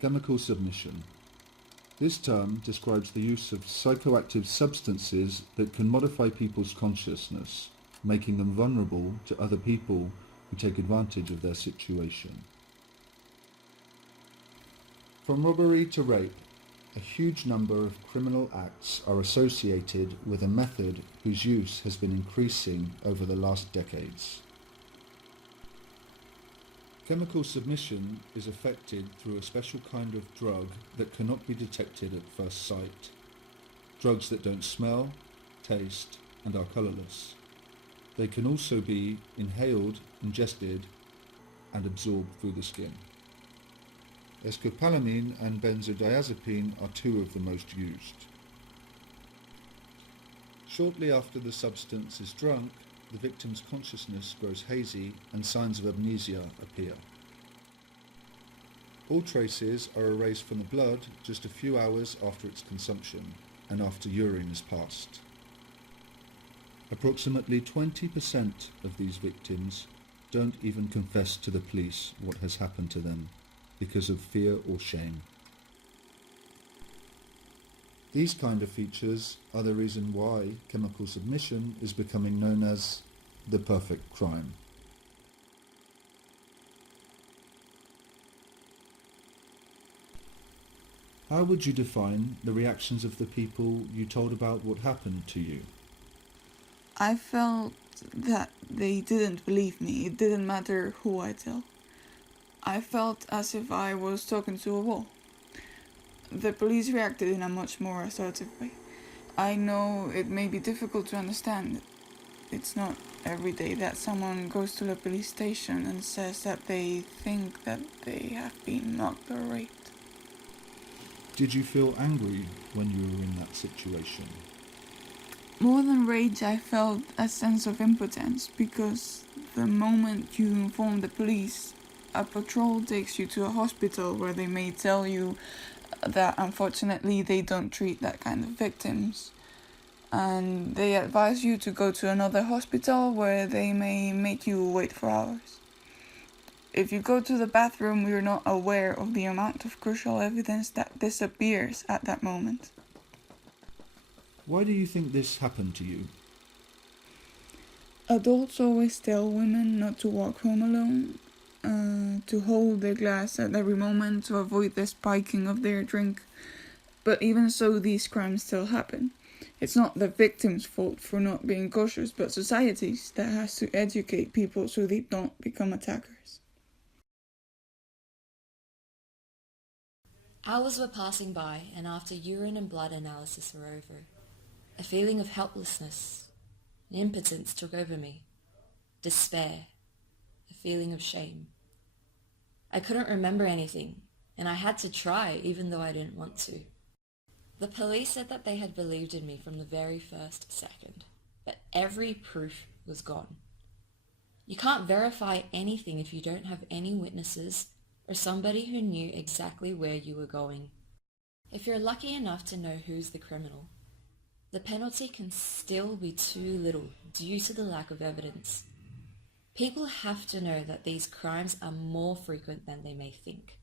Chemical submission. This term describes the use of psychoactive substances that can modify people's consciousness, making them vulnerable to other people who take advantage of their situation. From robbery to rape, a huge number of criminal acts are associated with a method whose use has been increasing over the last decades. Chemical submission is effected through a special kind of drug that cannot be detected at first sight. Drugs that don't smell, taste, and are colourless. They can also be inhaled, ingested, and absorbed through the skin. Escopolamine and benzodiazepine are two of the most used. Shortly after the substance is drunk, the victim's consciousness grows hazy and signs of amnesia appear. All traces are erased from the blood just a few hours after its consumption and after urine is passed. Approximately 20% of these victims don't even confess to the police what has happened to them because of fear or shame. These kind of features are the reason why chemical submission is becoming known as the perfect crime. How would you define the reactions of the people you told about what happened to you? I felt that they didn't believe me. It didn't matter who I tell. I felt as if I was talking to a wall. The police reacted in a much more assertive way. I know it may be difficult to understand. It's not every day that someone goes to the police station and says that they think that they have been mugged or raped. Did you feel angry when you were in that situation? More than rage, I felt a sense of impotence because the moment you inform the police, a patrol takes you to a hospital where they may tell you that unfortunately they don't treat that kind of victims. And they advise you to go to another hospital where they may make you wait for hours. If you go to the bathroom, you're not aware of the amount of crucial evidence that disappears at that moment. Why do you think this happened to you? Adults always tell women not to walk home alone, to hold their glass at every moment to avoid the spiking of their drink. But even so, these crimes still happen. It's not the victim's fault for not being cautious, but society's that has to educate people so they don't become attackers. Hours were passing by, and after urine and blood analysis were over, a feeling of helplessness and impotence took over me. Despair, a feeling of shame. I couldn't remember anything, and I had to try even though I didn't want to. The police said that they had believed in me from the very first second, but every proof was gone. You can't verify anything if you don't have any witnesses or somebody who knew exactly where you were going. If you're lucky enough to know who's the criminal, the penalty can still be too little due to the lack of evidence. People have to know that these crimes are more frequent than they may think,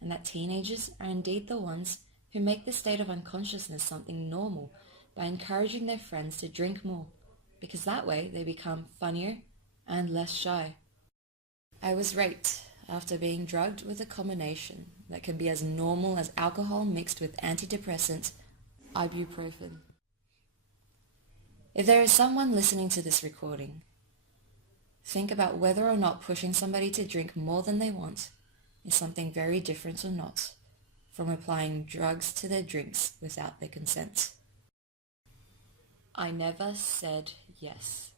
and that teenagers are indeed the ones who make the state of unconsciousness something normal by encouraging their friends to drink more, because that way they become funnier and less shy. I was raped after being drugged with a combination that can be as normal as alcohol mixed with antidepressant, ibuprofen. If there is someone listening to this recording, think about whether or not pushing somebody to drink more than they want is something very different or not from applying drugs to their drinks without their consent. I never said yes.